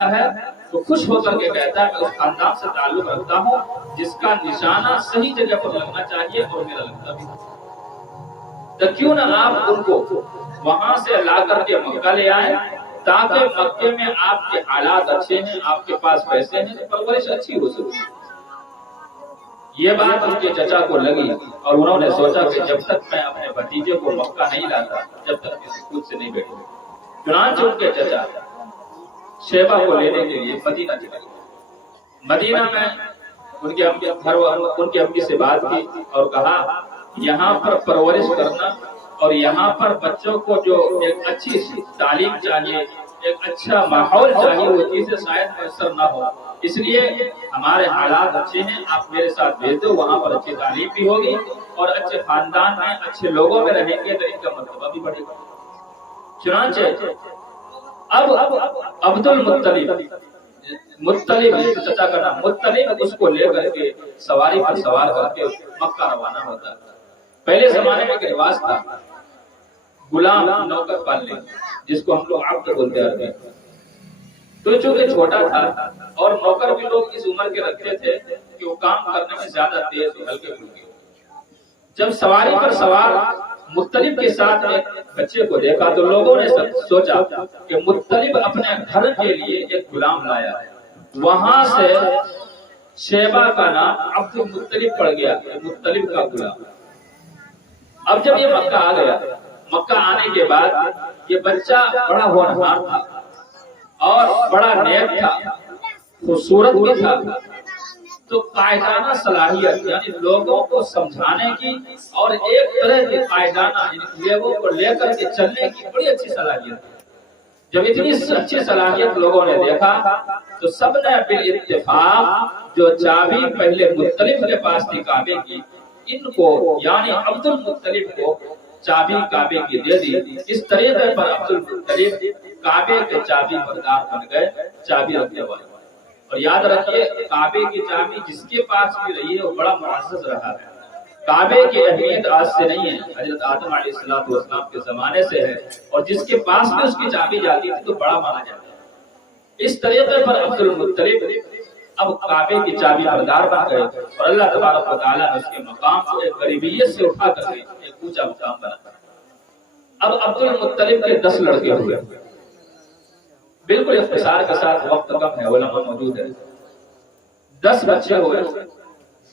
ہے تو خوش ہو کر کے کہتا ہے میں اس خاندان سے تعلق رکھتا ہوں جس کا نشانہ صحیح جگہ پر لگنا چاہیے اور میرا لگتا بھی۔ تو کیوں نہ آپ ان کو وہاں سے لا کر کے مکہ لے آئیں تاکہ مکے میں آپ کے حالات اچھے ہیں، آپ کے پاس پیسے ہیں، تو پرورش اچھی ہو سکتی۔ یہ بات ان کے چچا کو لگی اور انہوں نے سوچا کہ جب تک میں اپنے بھتیجے کو مکہ نہیں لاتا جب تک کسی خود سے نہیں بیٹھوں۔ چنانچہ ان کے چچا شیبہ کو لینے کے لیے مدینہ چلے گئے۔ مدینہ میں ان کے امی سے بات کی اور کہا یہاں پر پرورش کرنا اور یہاں پر بچوں کو جو ایک اچھی تعلیم چاہیے، ایک اچھا ماحول چاہیے، وہ چیزیں شاید میسر نہ ہو، اس لیے ہمارے حالات اچھے ہیں، آپ میرے ساتھ بھیج دو، وہاں پر اچھی تعلیم بھی ہوگی اور اچھے خاندان میں اچھے لوگوں میں رہیں گے تو ان کا مرتبہ بھی بڑھے گا۔ چنانچہ اب عبد المطلب چچا کا نام مطلب اس کو لے کر کے سواری پر سوار کر کے مکہ روانہ ہوتا ہے۔ پہلے زمانے میں ایک رواج تھا غلام نوکر پالنے، جس کو ہم لوگ عبد بولتے ہیں۔ تو چونکہ چھوٹا تھا اور نوکر بھی لوگ اس عمر کے رکھتے تھے کہ وہ کام کرنے میں زیادہ تیز اور ہلکے پھلکے۔ جب سواری پر سوار مطلب کے ساتھ ایک بچے کو دیکھا تو لوگوں نے سوچا کہ مطلب اپنے گھر کے لیے ایک غلام لایا، وہاں سے شیبہ کا نام عبد المطلب پڑ گیا، مطلب کا غلام۔ اب جب یہ مکہ آ گیا، مکہ آنے کے بعد یہ بچہ بڑا ہونہار تھا اور بڑا نیک تھا، خوبصورت بھی تھا، تو قائدانہ صلاحیت یعنی لوگوں کو سمجھانے کی اور ایک طرح کی قائدانہ یعنی لوگوں کو لے کر کے چلنے کی بڑی اچھی صلاحیت۔ جب اتنی اچھی صلاحیت لوگوں نے دیکھا تو سب نے بالاتفاق جو چابی پہلے مطلب کے پاس تھی کعبے کی، ان کو یعنی عبد المطلب کو چابی کعبے کی دے دی۔ اس طریقے پر عبد المطلب کعبے کے چابی بردار بن گئے، چابی رکھنے والے۔ اور یاد رکھیے کعبے کی چابی جس کے پاس بھی رہی ہے وہ بڑا معزز رہا ہے۔ کعبے کی اہمیت آج سے نہیں ہے، حضرت آدم علیہ السلام کے زمانے سے ہے، اور جس کے پاس بھی اس کی چابی جاتی تھی تو بڑا مانا جاتا ہے۔ اس طریقے پر عبد المطلب اب کعبے کی چابی بردار بن گئے اور اللہ تبارک و تعالیٰ نے اس کے مقام کو ایک غریبیت سے اٹھا کر کے ایک اونچا مقام بنا۔ اب عبد المطلب کے 10 لڑکے ہوئے، بالکل اختصار کے ساتھ، وقت کم ہے، علماء موجود ہے۔ 10 بچے ہوئے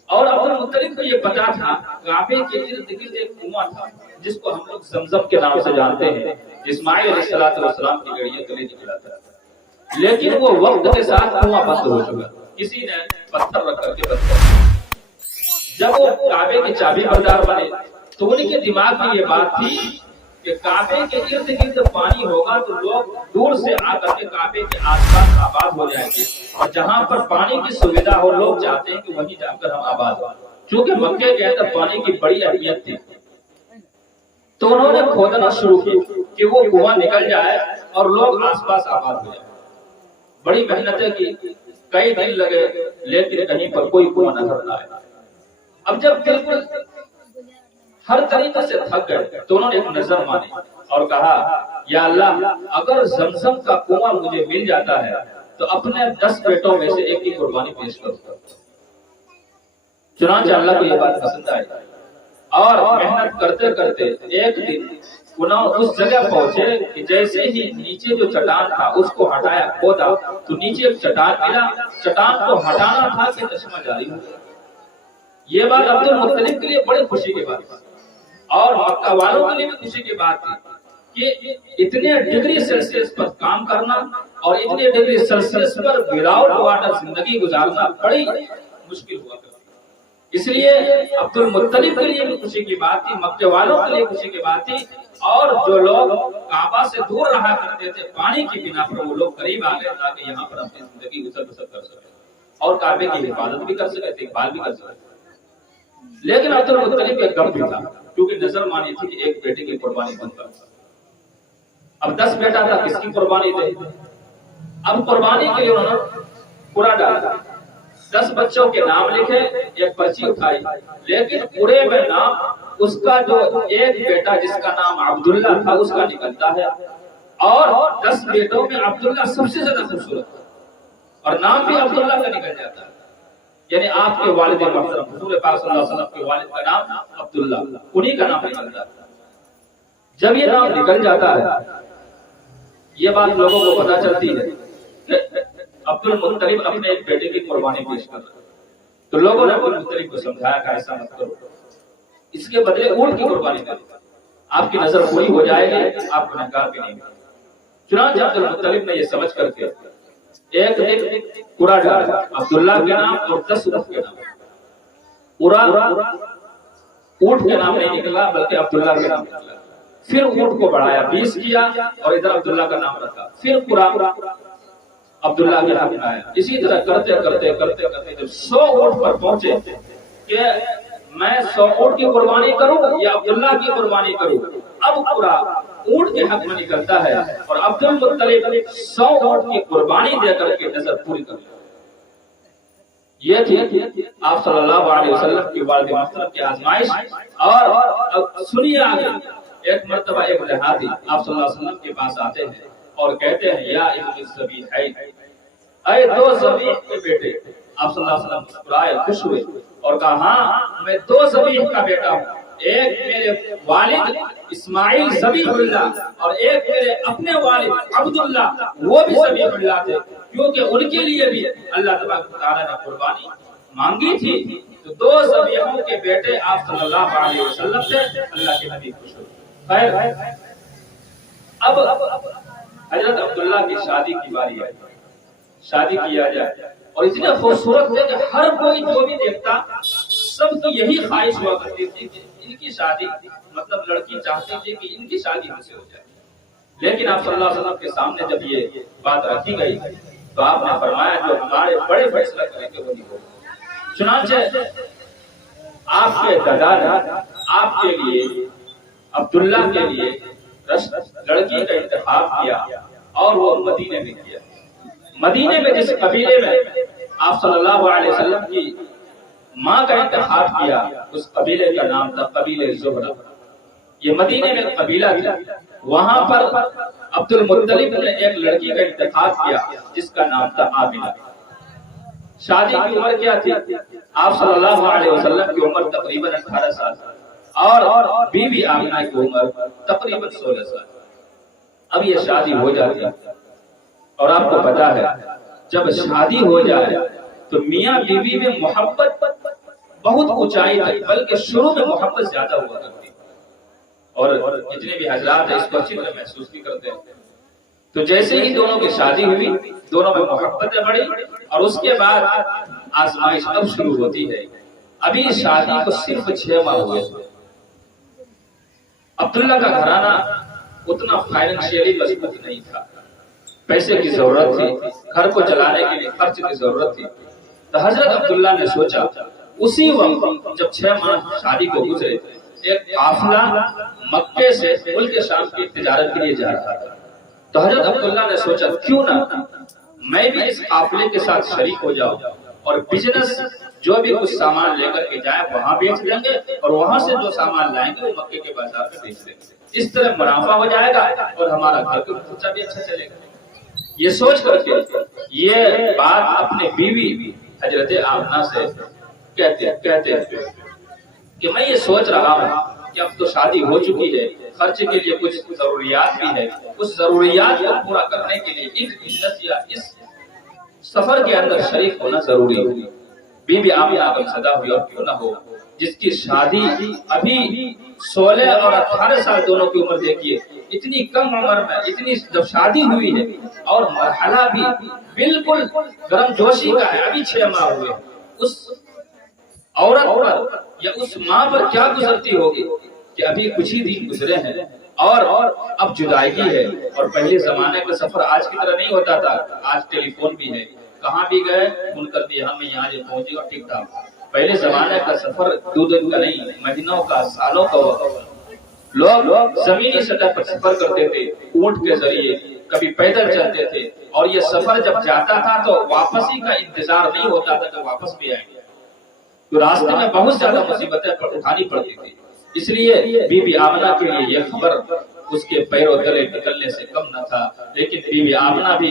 اور عبد المطلب کو یہ پتا تھا کعبے کے ارد گرد ایک کنواں تھا جس کو ہم لوگ زمزم کے نام سے جانتے ہیں، اسماعیل علیہ السلام کی گڑیے تلے نکلا تھا، لیکن وہ وقت کے ساتھ کنواں بند ہو چکا، کسی نے پتھر رکھ کر کے بند کر دیا۔ جب وہ کعبے کی چابی بردار بنے تو ان کے دماغ میں یہ بات تھی کہ کعبے کے ارد گرد پانی ہوگا تو لوگ دور سے آ کر کے کعبے کے آس پاس آباد ہو جائیں گے، اور جہاں پر پانی کی سویدھا ہو لوگ چاہتے ہیں کہ وہیں جا کر ہم آباد ہوں۔ چونکہ مکے کے اندر پانی کی بڑی اہمیت تھی تو انہوں نے کھودنا شروع کی کہ وہ کنواں نکل جائے اور لوگ آس پاس آباد ہو جائیں۔ بڑی محنتیں کی، کئی دن لگے، لیکن کہیں پر کوئی کنواں نظر نہ آیا۔ اب جب بالکل ہر طریقے سے تھک گئے تو انہوں نے ایک نظر مانی اور کہا یا اللہ اگر زمزم کا کنواں مجھے مل جاتا ہے تو اپنے 10 بیٹوں میں سے ایک کی قربانی پیش کروں۔ چنانچہ اللہ کو یہ بات پسند آئی اور محنت کرتے کرتے ایک دن انہوں اس جگہ پہنچے کہ جیسے ہی نیچے جو چٹان تھا اس کو ہٹایا کھودا تو نیچے ایک چٹان ملا، چٹان کو ہٹانا تھا کہ چشمہ جاری ہو گیا۔ یہ بات عبد المطلب کے لیے بڑی خوشی کی بات تھی اور مکہ والوں کے لیے بھی خوشی کی بات تھی کہ اتنے ڈگری سیلسیس پر کام کرنا اور اتنے ڈگری سیلسیس پر وداؤٹ واٹر زندگی گزارنا بڑی مشکل ہوا کرتی۔ اس لیے عبد المطلب کے لیے بھی خوشی کی بات تھی، مکے والوں کے لیے خوشی کی بات تھی، اور جو لوگ کعبہ سے دور رہا کرتے تھے پانی کی بنا پر وہ لوگ قریب آ گئے تاکہ یہاں پر اپنی زندگی گزر بسر کر سکے اور کعبے کی حفاظت بھی کر سکے، دیکھ بھال بھی کر سکے۔ لیکن عبد المطلب ایک غم بھی تھا کیونکہ نظر مانی تھی کہ ایک بیٹے کی قربانی بن کر، اب 10 بیٹا تھا، کس کی قربانی دے؟ اب قربانی کے لیے انہوں نے پورا ڈالا، 10 بچوں کے نام لکھے، ایک پرچی اٹھائی، لیکن پورے میں نام اس کا جو ایک بیٹا جس کا نام عبداللہ تھا اس کا نکلتا ہے، اور 10 بیٹوں میں عبداللہ سب سے زیادہ خوبصورت تھا۔ اور نام بھی عبداللہ کا نکل جاتا ہے، یعنی آپ کے والد محترم حضور پاک صلی اللہ علیہ وسلم کے والد کا نام عبداللہ، انہی کا نام نکلتا ہے۔ جب یہ نام نکل جاتا ہے، یہ بات لوگوں کو پتہ چلتی ہے کہ عبد المطلب اپنے ایک بیٹے کی قربانی پیش کر رہا ہے، تو لوگوں نے عبد المطلب کو سمجھایا کہ ایسا مت کرو، اس کے بدلے اونٹ کی قربانی کرو، آپ کی نظر پوری ہو جائے گی، آپ گنہگار بھی نہیں ہوگا۔ چنانچہ عبد المطلب نے یہ سمجھ کر کے ایک قرا ڈالا عبداللہ کے نام اور 10 اونٹ کے نام۔ قرا اونٹ کے نام نہیں نکلا بلکہ عبداللہ کے نام نکلا۔ پھر اونٹ کو بڑھایا 20 کیا اور ادھر عبداللہ کا نام رکھا، پھر قرا عبداللہ کے نام آیا۔ اسی طرح کرتے کرتے کرتے کرتے جب 100 اونٹ پر پہنچے کہ میں 100 اونٹ کی قربانی کروں یا عبداللہ کی قربانی کروں، اب قرا اونٹ کے حق میں نکلتا ہے اور عبد المطلب 100 اونٹ کی قربانی دے کر کے نظر پوری کر لیتا۔ یہ تھی آپ صلی اللہ علیہ وسلم کی والد محترم کی آزمائش۔ اور سنیے آگے، ایک مرتبہ ایک لحاظی آپ صلی اللہ علیہ وسلم کے پاس آتے ہیں اور کہتے ہیں یا ابن الذبیحین، اے 2 ذبیح کے بیٹے۔ آپ صلی اللہ علیہ وسلم مسکرائے، خوش ہوئے اور کہا ہاں میں 2 ذبیح کا بیٹا ہوں، ایک میرے والد اسماعیل ذبیح اللہ اور ایک میرے اپنے والد عبداللہ وہ بھی ذبیح اللہ تھے، کیونکہ ان کے لیے بھی اللہ تبارک و تعالیٰ نے قربانی مانگی تھی۔ تو 2 ذبیحوں کے بیٹے آپ صلی اللہ علیہ وسلم سے اللہ کے نبی خوش ہوئے۔ خیر، اب حضرت عبداللہ کی شادی کی باری ہے، شادی کیا جائے، اور اتنے خوبصورت ہے کہ ہر کوئی جو بھی دیکھتا سب کی یہی خواہش ہوا کرتی تھی کہ ان کی شادی، مطلب لڑکی چاہتی تھی کہ ان کی شادی ہم سے ہو جائے۔ لیکن آپ صلی اللہ علیہ وسلم کے سامنے جب یہ بات رکھی گئی تو آپ نے فرمایا جو ہمارے بڑے فیصلہ کریں گے وہی ہو۔ چنانچہ آپ کے دادا نے آپ کے لیے عبداللہ کے لیے لڑکی کا انتخاب کیا اور وہ مدینے میں کیا۔ مدینے میں جس قبیلے میں آپ صلی اللہ علیہ وسلم کی ماں کا انتخاب کیا اس قبیلے کا نام تھا قبیلہ زہرہ۔ یہ مدینے میں قبیلہ تھا، وہاں پر عبد المطلب نے ایک لڑکی کا انتخاب کیا جس کا نام تھا آمنہ۔ شادی کی عمر کیا تھی؟ آپ صلی اللہ علیہ وسلم کی عمر تقریباً 18 سال اور بیوی آمنہ کی عمر تقریباً 16 سال۔ اب یہ شادی ہو جاتی ہے اور آپ کو پتا ہے جب شادی ہو جائے تو میاں بیوی میں محبت بہت اونچائی تک، بلکہ شروع میں محبت زیادہ ہوا کرتی، اور جتنے بھی حضرات ہیں اس کو اچھی طرح محسوس بھی کرتے ہیں۔ تو جیسے ہی دونوں کی شادی ہوئی دونوں میں محبتیں بڑھی اور اس کے بعد آزمائش اب شروع ہوتی ہے۔ ابھی شادی کو صرف 6 ماہ ہوئے۔ عبداللہ کا گھرانہ اتنا فائنینشیلی مضبوط نہیں تھا، پیسے کی ضرورت تھی، گھر کو چلانے کے لیے خرچ کی ضرورت تھی۔ تو حضرت عبداللہ نے سوچا اسی وقت جب 6 ماہ شادی کو گزرے ایک قافلہ مکے سے ملک شام کی تجارت کے لیے جا رہا تھا، تو حضرت عبداللہ نے سوچا کیوں نہ میں بھی اس قافلے کے ساتھ شریک ہو جاؤں اور بزنس جو بھی کچھ سامان لے کر کے جائیں وہاں بیچ دیں گے اور وہاں سے جو سامان لائیں گے وہ مکے کے بازار میں بیچ دیں گے، اس طرح منافع ہو جائے گا اور ہمارا گھر کا خرچہ بھی اچھا چلے گا۔ یہ سوچ کر کے یہ بات اپنے بیوی حضرت آمنہ سے کہتے ہیں کہ میں یہ سوچ رہا ہوں کہ اب تو شادی ہو چکی ہے، خرچے کے لیے کچھ ضروریات بھی ہے، اس ضروریات کو پورا کرنے کے لیے اس بزنس یا اس سفر کے اندر شریک ہونا ضروری ہے۔ بی بی آمنہ غمزدہ ہوئی، اور کیوں نہ ہو جس کی شادی ابھی 16 اور 18 سال دونوں کی عمر دیکھیے، اتنی کم عمر میں اتنی جب شادی ہوئی ہے اور مرحلہ بھی بالکل گرم جوشی کا ہے، ابھی 6 ماہ ہوئے، اس عورت پر یا اس ماں پر کیا گزرتی ہوگی کہ ابھی کچھ ہی دن گزرے ہیں اور اب جدائیگی ہے۔ اور پہلے زمانے کا سفر آج کی طرح نہیں ہوتا تھا، آج ٹیلی فون بھی ہے، کہاں بھی گئے فون کر دیا ہم یہاں جو پہنچے اور ٹھیک ٹھاک۔ پہلے زمانے کا سفر 2 دن کا نہیں، مہینوں کا، سالوں کا وقت۔ لوگ زمینی سطح پر سفر کرتے تھے، اونٹ کے ذریعے، کبھی پیدل چلتے تھے، اور یہ سفر جب جاتا تھا تو واپسی کا انتظار نہیں ہوتا تھا کہ واپس بھی آئیں گے، تو راستے میں بہت زیادہ مصیبتیں اٹھانی پڑتی تھی۔ اس لیے بی بی آمنہ کے لیے یہ خبر اس کے پیروں تلے نکلنے سے کم نہ تھا، لیکن بی بی آمنہ بھی